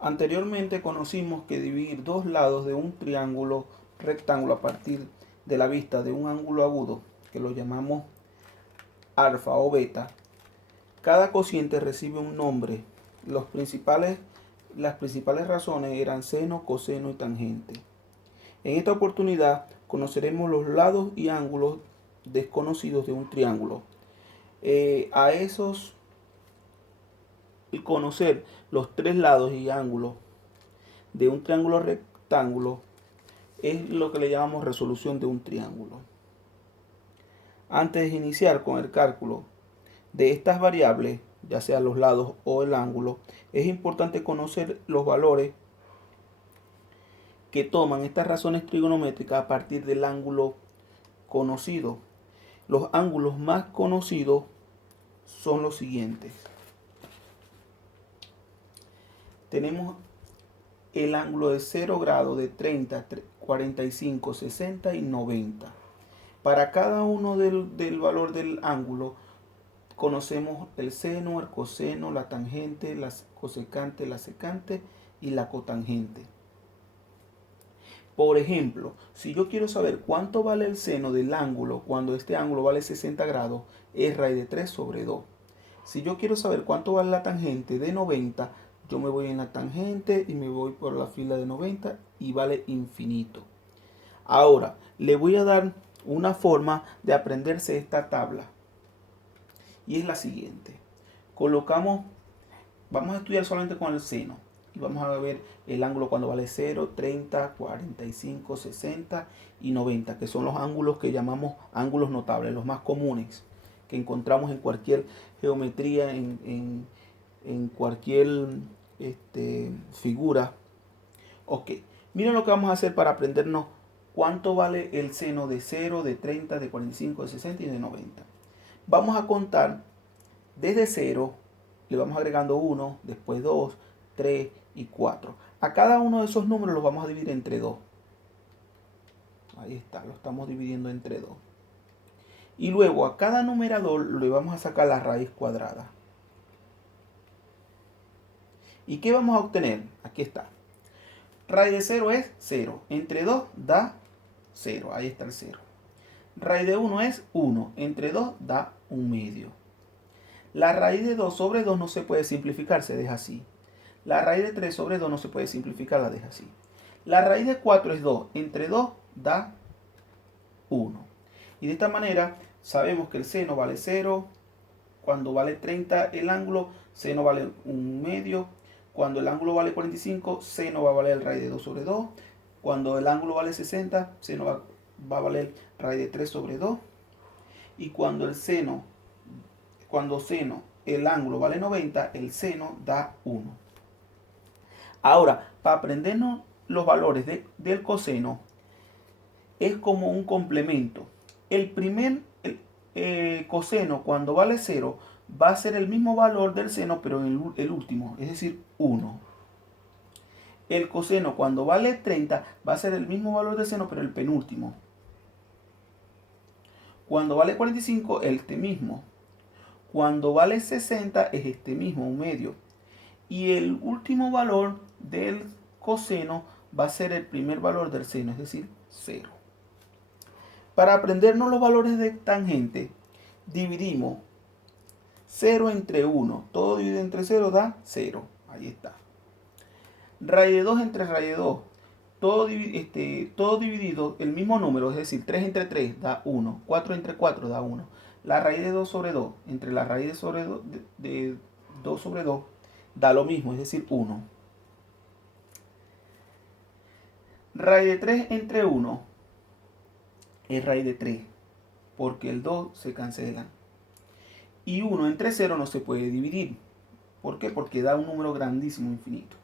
Anteriormente conocimos que dividir dos lados de un triángulo rectángulo a partir de la vista de un ángulo agudo, que lo llamamos alfa o beta, cada cociente recibe un nombre. Las principales razones eran seno, coseno y tangente. En esta oportunidad conoceremos los lados y ángulos desconocidos de un triángulo. A esos y conocer los tres lados y ángulos de un triángulo rectángulo es lo que le llamamos resolución de un triángulo. Antes de iniciar con el cálculo de estas variables, ya sea los lados o el ángulo, es importante conocer los valores que toman estas razones trigonométricas a partir del ángulo conocido. Los ángulos más conocidos son los siguientes. Tenemos el ángulo de 0 grados, de 30, 45, 60 y 90. Para cada uno del valor del ángulo conocemos el seno, el coseno, la tangente, la cosecante, la secante y la cotangente. Por ejemplo, si yo quiero saber cuánto vale el seno del ángulo cuando este ángulo vale 60 grados, es raíz de 3 sobre 2. Si yo quiero saber cuánto vale la tangente de 90, yo me voy en la tangente y me voy por la fila de 90 y vale infinito. Ahora, le voy a dar una forma de aprenderse esta tabla. Y es la siguiente. Vamos a estudiar solamente con el seno. Y vamos a ver el ángulo cuando vale 0, 30, 45, 60 y 90, que son los ángulos que llamamos ángulos notables, los más comunes, que encontramos en cualquier geometría, en cualquier figura. Ok, miren lo que vamos a hacer para aprendernos cuánto vale el seno de 0, de 30, de 45, de 60 y de 90. Vamos a contar desde 0, le vamos agregando 1, después 2, 3 y 4. A cada uno de esos números los vamos a dividir entre 2. Ahí está, lo estamos dividiendo entre 2. Y luego a cada numerador le vamos a sacar la raíz cuadrada. ¿Y qué vamos a obtener? Aquí está. Raíz de 0 es 0. Entre 2 da 0. Ahí está el 0. Raíz de 1 es 1. Entre 2 da 1 medio. La raíz de 2 sobre 2 no se puede simplificar, se deja así. La raíz de 3 sobre 2 no se puede simplificar, la deja así. La raíz de 4 es 2. Entre 2 da 1. Y de esta manera sabemos que el seno vale 0. Cuando vale 30 el ángulo, seno vale 1 medio. Cuando el ángulo vale 45, seno va a valer raíz de 2 sobre 2. Cuando el ángulo vale 60, seno va a valer raíz de 3 sobre 2. Y cuando seno, el ángulo vale 90, el seno da 1. Ahora, para aprendernos los valores del coseno, es como un complemento. El primer coseno, cuando vale 0, va a ser el mismo valor del seno, pero en el último, es decir, 1. El coseno, cuando vale 30, va a ser el mismo valor del seno, pero el penúltimo. Cuando vale 45, este mismo. Cuando vale 60, es este mismo, un medio. Y el último valor del coseno va a ser el primer valor del seno, es decir, 0. Para aprendernos los valores de tangente, dividimos 0 entre 1. Todo dividido entre 0 da 0. Ahí está. Raíz de 2 entre raíz de 2. Todo dividido, el mismo número, es decir, 3 entre 3 da 1. 4 entre 4 da 1. La raíz de 2 sobre 2 entre la raíz de 2 sobre 2 da lo mismo, es decir, 1. Raíz de 3 entre 1 es raíz de 3, porque el 2 se cancela. Y 1 entre 0 no se puede dividir. ¿Por qué? Porque da un número grandísimo, infinito.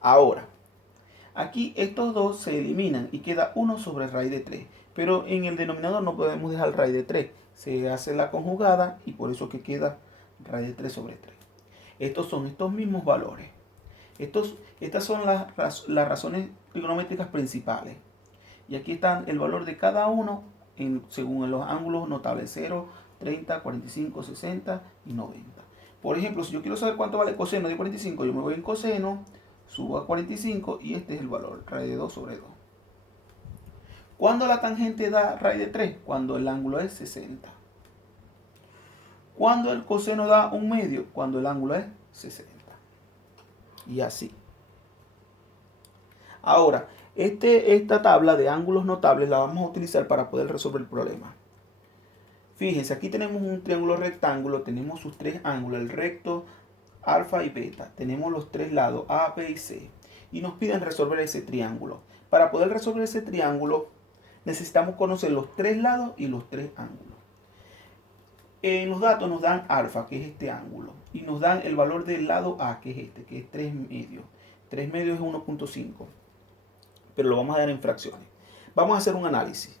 Ahora, aquí estos dos se eliminan y queda 1 sobre raíz de 3. Pero en el denominador no podemos dejar raíz de 3. Se hace la conjugada y por eso que queda raíz de 3 sobre 3. Estos son estos mismos valores. Estas son las razones trigonométricas principales. Y aquí están el valor de cada uno según los ángulos notables: 0, 30, 45, 60 y 90. Por ejemplo, si yo quiero saber cuánto vale coseno de 45, yo me voy en coseno, subo a 45 y este es el valor, raíz de 2 sobre 2. ¿Cuándo la tangente da raíz de 3? Cuando el ángulo es 60. ¿Cuándo el coseno da 1/2? Cuando el ángulo es 60. Y así. Ahora, esta tabla de ángulos notables la vamos a utilizar para poder resolver el problema. Fíjense, aquí tenemos un triángulo rectángulo, tenemos sus tres ángulos, el recto, alfa y beta. Tenemos los tres lados, A, B y C. Y nos piden resolver ese triángulo. Para poder resolver ese triángulo, necesitamos conocer los tres lados y los tres ángulos. En los datos nos dan alfa, que es este ángulo. Y nos dan el valor del lado A, que es este, que es 3 medios. 3 medios es 1.5. Pero lo vamos a dar en fracciones. Vamos a hacer un análisis.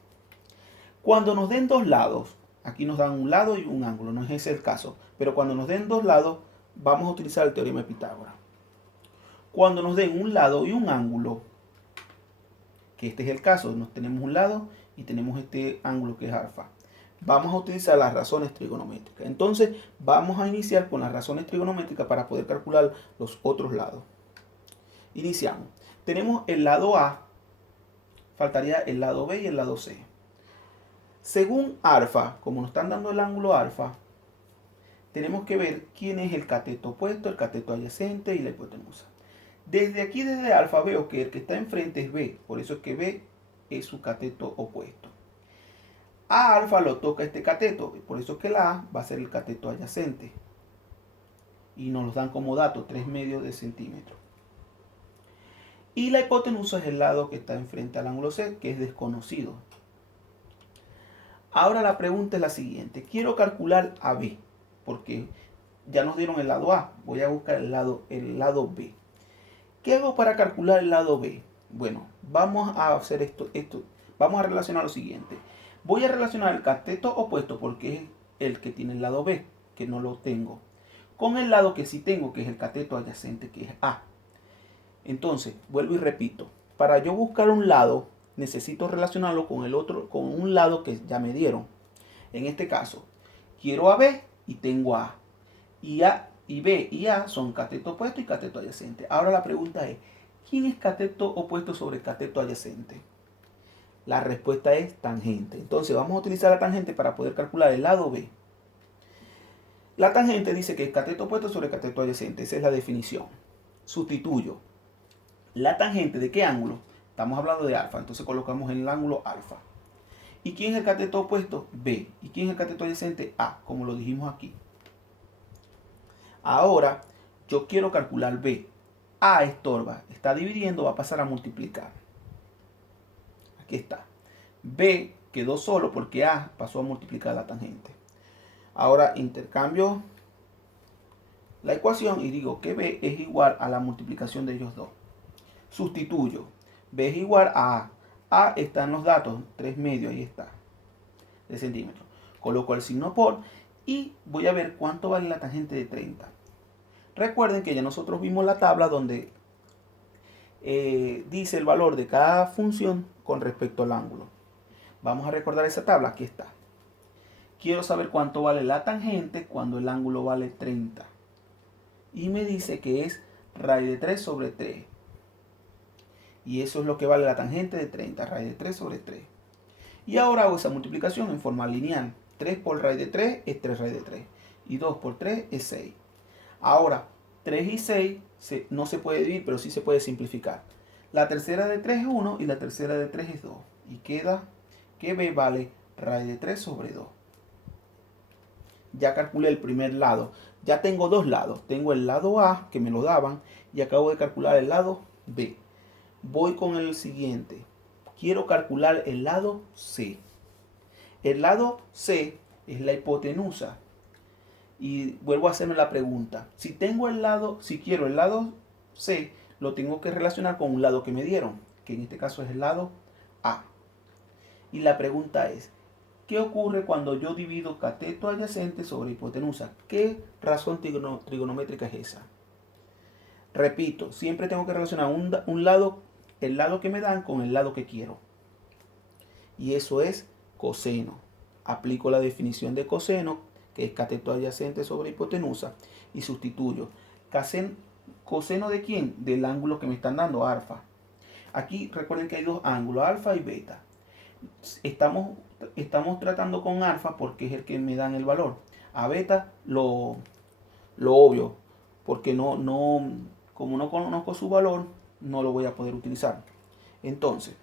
Cuando nos den dos lados, aquí nos dan un lado y un ángulo, no es ese el caso. Pero cuando nos den dos lados, vamos a utilizar el teorema de Pitágoras. Cuando nos den un lado y un ángulo, que este es el caso, nos tenemos un lado y tenemos este ángulo que es alfa. Vamos a utilizar las razones trigonométricas. Entonces, vamos a iniciar con las razones trigonométricas para poder calcular los otros lados. Iniciamos. Tenemos el lado A, faltaría el lado B y el lado C. Según alfa, como nos están dando el ángulo alfa, tenemos que ver quién es el cateto opuesto, el cateto adyacente y la hipotenusa. Desde aquí, desde alfa, veo que el que está enfrente es B, por eso es que B es su cateto opuesto. A alfa lo toca este cateto, por eso es que la A va a ser el cateto adyacente. Y nos los dan como dato, 3 medios de centímetro. Y la hipotenusa es el lado que está enfrente al ángulo C, que es desconocido. Ahora la pregunta es la siguiente. Quiero calcular a B, porque ya nos dieron el lado A. Voy a buscar el lado B. ¿Qué hago para calcular el lado B? Bueno, vamos a hacer esto. Vamos a relacionar lo siguiente. Voy a relacionar el cateto opuesto, porque es el que tiene el lado B, que no lo tengo, con el lado que sí tengo, que es el cateto adyacente, que es A. Entonces, vuelvo y repito. Para yo buscar un lado, necesito relacionarlo con el otro, con un lado que ya me dieron. En este caso, quiero a B y tengo a A. Y A y B y A son cateto opuesto y cateto adyacente. Ahora la pregunta es, ¿quién es cateto opuesto sobre cateto adyacente? La respuesta es tangente. Entonces vamos a utilizar la tangente para poder calcular el lado B. La tangente dice que es cateto opuesto sobre cateto adyacente. Esa es la definición. Sustituyo. ¿La tangente de qué ángulo? Estamos hablando de alfa, entonces colocamos el ángulo alfa. ¿Y quién es el cateto opuesto? B. ¿Y quién es el cateto adyacente? A, como lo dijimos aquí. Ahora, yo quiero calcular B. A estorba, está dividiendo, va a pasar a multiplicar. Aquí está. B quedó solo porque A pasó a multiplicar la tangente. Ahora intercambio la ecuación y digo que B es igual a la multiplicación de ellos dos. Sustituyo. B es igual a A. A está en los datos, 3 medios, ahí está, de centímetros. Coloco el signo por y voy a ver cuánto vale la tangente de 30. Recuerden que ya nosotros vimos la tabla donde dice el valor de cada función con respecto al ángulo. Vamos a recordar esa tabla, aquí está. Quiero saber cuánto vale la tangente cuando el ángulo vale 30. Y me dice que es raíz de 3 sobre 3. Y eso es lo que vale la tangente de 30, raíz de 3 sobre 3. Y ahora hago esa multiplicación en forma lineal. 3 por raíz de 3 es 3 raíz de 3. Y 2 por 3 es 6. Ahora, 3 y 6 no se puede dividir, pero sí se puede simplificar. La tercera de 3 es 1 y la tercera de 3 es 2. Y queda que B vale raíz de 3 sobre 2. Ya calculé el primer lado. Ya tengo dos lados. Tengo el lado A, que me lo daban, y acabo de calcular el lado B. Voy con el siguiente. Quiero calcular el lado C. El lado C es la hipotenusa. Y vuelvo a hacerme la pregunta. Si quiero el lado C, lo tengo que relacionar con un lado que me dieron, que en este caso es el lado A. Y la pregunta es, ¿qué ocurre cuando yo divido cateto adyacente sobre hipotenusa? ¿Qué razón trigonométrica es esa? Repito, siempre tengo que relacionar el lado que me dan con el lado que quiero. Y eso es coseno. Aplico la definición de coseno, que es cateto adyacente sobre hipotenusa. y sustituyo. ¿Coseno de quién? Del ángulo que me están dando, alfa. Aquí recuerden que hay dos ángulos, alfa y beta. Estamos tratando con alfa porque es el que me dan el valor. A beta lo obvio, porque como no conozco su valor, no lo voy a poder utilizar. Entonces,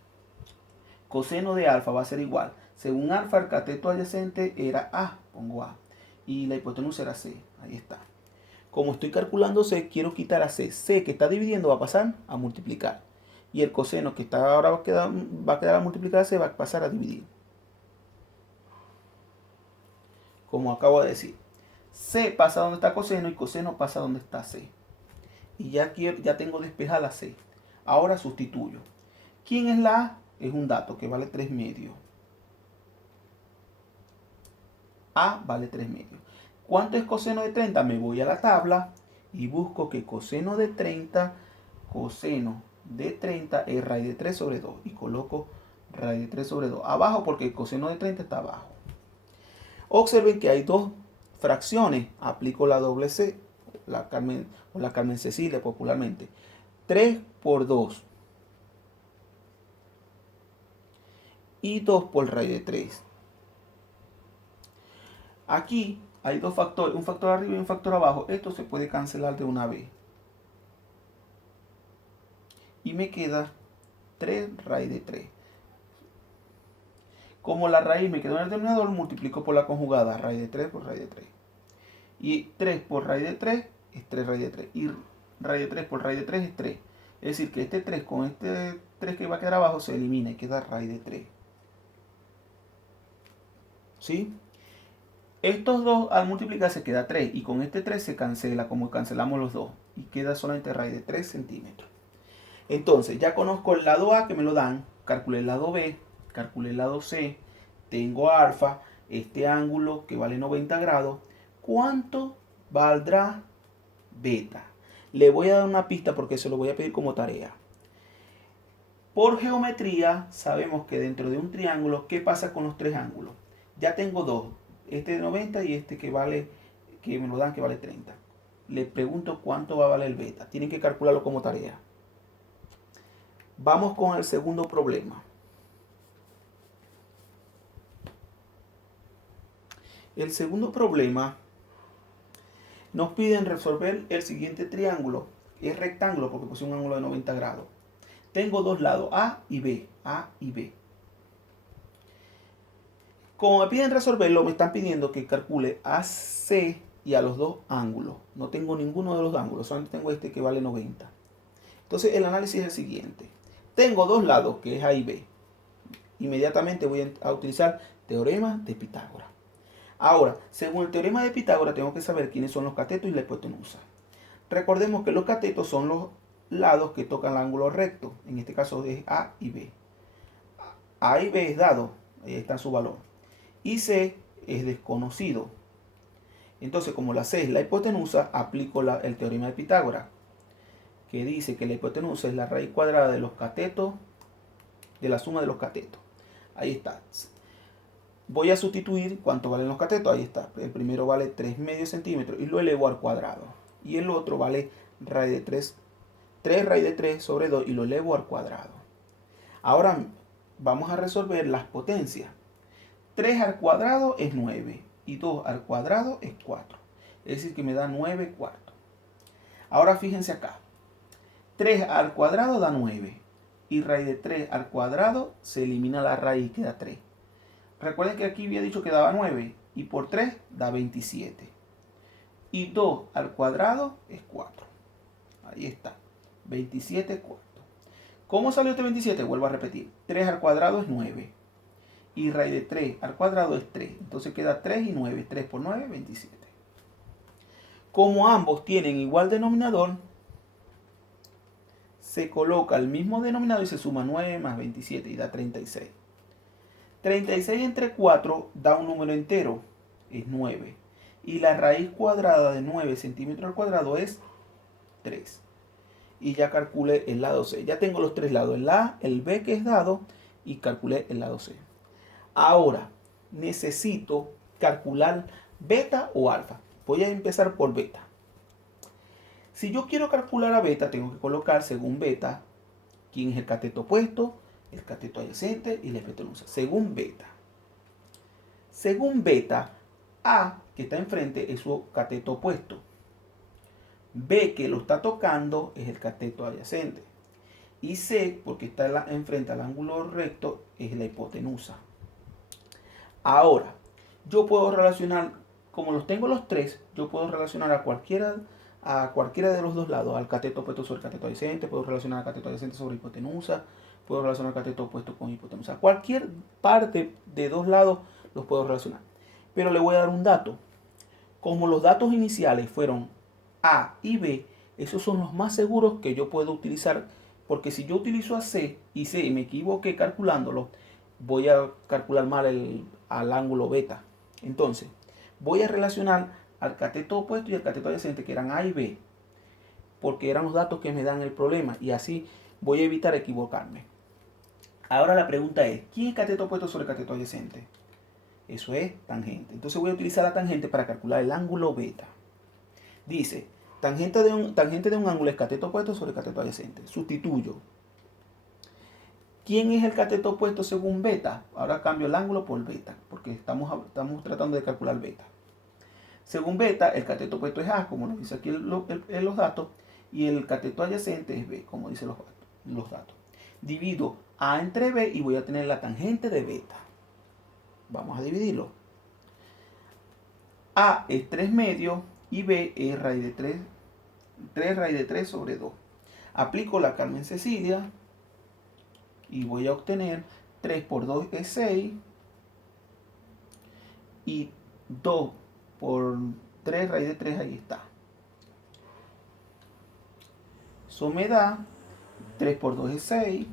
coseno de alfa va a ser igual. Según alfa, el cateto adyacente era A, pongo A. Y la hipotenusa era C, ahí está. Como estoy calculando C, quiero quitar a C. C que está dividiendo va a pasar a multiplicar. Y el coseno que está ahora va a quedar a multiplicar a C, va a pasar a dividir. Como acabo de decir. C pasa donde está coseno y coseno pasa donde está C. Y ya tengo despejada la C. Ahora sustituyo. ¿Quién es la A? Es un dato que vale 3 medios. A vale 3 medios. ¿Cuánto es coseno de 30? Me voy a la tabla y busco que coseno de 30 es raíz de 3 sobre 2. Y coloco raíz de 3 sobre 2. Abajo porque el coseno de 30 está abajo. Observen que hay dos fracciones. Aplico la doble C, la Carmen Cecilia popularmente. 3 por 2. Y 2 por raíz de 3. Aquí hay dos factores, un factor arriba y un factor abajo. Esto se puede cancelar de una vez. Y me queda 3 raíz de 3. Como la raíz me quedó en el denominador, multiplico por la conjugada, raíz de 3 por raíz de 3. Y 3 por raíz de 3 es 3 raíz de 3. Y raíz de 3 por raíz de 3 es 3. Es decir, que este 3 con este 3 que va a quedar abajo se elimina y queda raíz de 3. ¿Sí? Estos dos al multiplicarse queda 3 y con este 3 se cancela como cancelamos los dos y queda solamente raíz de 3 centímetros. Entonces ya conozco el lado A que me lo dan, calculé el lado B, calculé el lado C, tengo alfa, este ángulo que vale 90 grados. ¿Cuánto valdrá beta? Le voy a dar una pista porque se lo voy a pedir como tarea. Por geometría sabemos que dentro de un triángulo, ¿qué pasa con los tres ángulos? Ya tengo dos, este de 90 y este que me lo dan que vale 30. Le pregunto cuánto va a valer el beta. Tienen que calcularlo como tarea. Vamos con el segundo problema. El segundo problema nos piden resolver el siguiente triángulo. Es rectángulo porque puse un ángulo de 90 grados. Tengo dos lados, A y B. A y B. Como me piden resolverlo, me están pidiendo que calcule AC y a los dos ángulos. No tengo ninguno de los ángulos, solamente tengo este que vale 90. Entonces el análisis es el siguiente. Tengo dos lados, que es A y B. Inmediatamente voy a utilizar teorema de Pitágoras. Ahora, según el teorema de Pitágoras, tengo que saber quiénes son los catetos y la hipotenusa. Recordemos que los catetos son los lados que tocan el ángulo recto. En este caso es A y B. A y B es dado, ahí está su valor. Y C es desconocido. Entonces, como la C es la hipotenusa, aplico el teorema de Pitágoras, que dice que la hipotenusa es la raíz cuadrada de los catetos, de la suma de los catetos. Ahí está. Voy a sustituir cuánto valen los catetos. Ahí está. El primero vale 3 medios centímetros y lo elevo al cuadrado. Y el otro vale raíz de 3 raíz de 3 sobre 2 y lo elevo al cuadrado. Ahora vamos a resolver las potencias. 3 al cuadrado es 9 y 2 al cuadrado es 4. Es decir, que me da 9 cuartos. Ahora fíjense acá. 3 al cuadrado da 9 y raíz de 3 al cuadrado se elimina la raíz y queda 3. Recuerden que aquí había dicho que daba 9 y por 3 da 27. Y 2 al cuadrado es 4. Ahí está. 27 cuartos. ¿Cómo salió este 27? Vuelvo a repetir. 3 al cuadrado es 9. Y raíz de 3 al cuadrado es 3. Entonces queda 3 y 9. 3 por 9, 27. Como ambos tienen igual denominador, se coloca el mismo denominador y se suma 9 más 27 y da 36. 36 entre 4 da un número entero, es 9. Y la raíz cuadrada de 9 centímetros al cuadrado es 3. Y ya calculé el lado C. Ya tengo los tres lados, el A, el B que es dado, y calculé el lado C. Ahora, necesito calcular beta o alfa. Voy a empezar por beta. Si yo quiero calcular a beta, tengo que colocar según beta quién es el cateto opuesto, el cateto adyacente y la hipotenusa. Según beta. Según beta, A, que está enfrente, es su cateto opuesto. B, que lo está tocando, es el cateto adyacente. Y C, porque está enfrente al ángulo recto, es la hipotenusa. Ahora, yo puedo relacionar, como los tengo los tres, yo puedo relacionar a cualquiera de los dos lados, al cateto opuesto sobre el cateto adyacente, puedo relacionar al cateto adyacente sobre hipotenusa, puedo relacionar al cateto opuesto con hipotenusa. Cualquier parte de dos lados los puedo relacionar. Pero le voy a dar un dato. Como los datos iniciales fueron A y B, esos son los más seguros que yo puedo utilizar, porque si yo utilizo a C y C y me equivoqué calculándolo, voy a calcular mal al ángulo beta. Entonces, voy a relacionar al cateto opuesto y al cateto adyacente, que eran A y B, porque eran los datos que me dan el problema, y así voy a evitar equivocarme. Ahora la pregunta es, ¿quién es cateto opuesto sobre el cateto adyacente? Eso es tangente. Entonces voy a utilizar la tangente para calcular el ángulo beta. Dice, tangente de un ángulo es cateto opuesto sobre cateto adyacente. Sustituyo. ¿Quién es el cateto opuesto según beta? Ahora cambio el ángulo por beta, porque estamos tratando de calcular beta. Según beta, el cateto opuesto es A, como nos dice aquí los datos, y el cateto adyacente es B, como dicen los datos. Divido A entre B y voy a tener la tangente de beta. Vamos a dividirlo. A es 3 medios y B es raíz de 3 raíz de 3 sobre 2. Aplico la Carmen Cecilia y voy a obtener 3 por 2 es 6 y 2 por 3 raíz de 3, ahí está. Eso me da 3 por 2 es 6,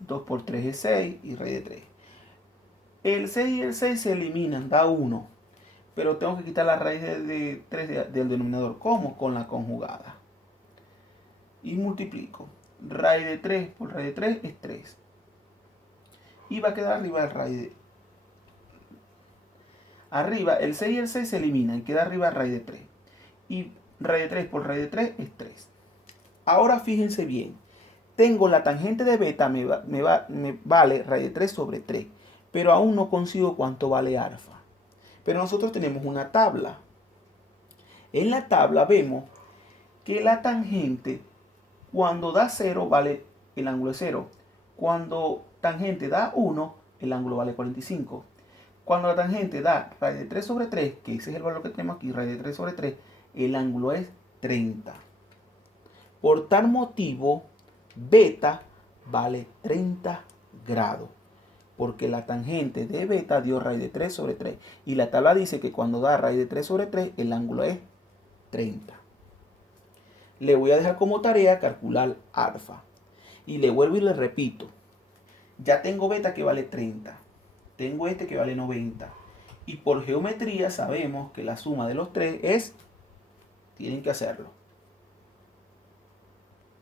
2 por 3 es 6 y raíz de 3. El 6 y el 6 se eliminan, da 1. Pero tengo que quitar la raíz de 3 del denominador. ¿Cómo? Con la conjugada. Y multiplico. Raíz de 3 por raíz de 3 es 3. Y va a quedar arriba el raíz de... Arriba, el 6 y el 6 se eliminan. Y queda arriba raíz de 3. Y raíz de 3 por raíz de 3 es 3. Ahora fíjense bien. Tengo la tangente de beta, me vale raíz de 3 sobre 3. Pero aún no consigo cuánto vale alfa. Pero nosotros tenemos una tabla. En la tabla vemos que la tangente, cuando da 0, vale el ángulo de 0. Cuando tangente da 1, el ángulo vale 45. Cuando la tangente da raíz de 3 sobre 3, que ese es el valor que tenemos aquí, raíz de 3 sobre 3, el ángulo es 30. Por tal motivo, beta vale 30 grados. Porque la tangente de beta dio raíz de 3 sobre 3. Y la tabla dice que cuando da raíz de 3 sobre 3, el ángulo es 30. Le voy a dejar como tarea calcular alfa. Y le vuelvo y le repito. Ya tengo beta que vale 30. Tengo este que vale 90. Y por geometría sabemos que la suma de los tres es... Tienen que hacerlo.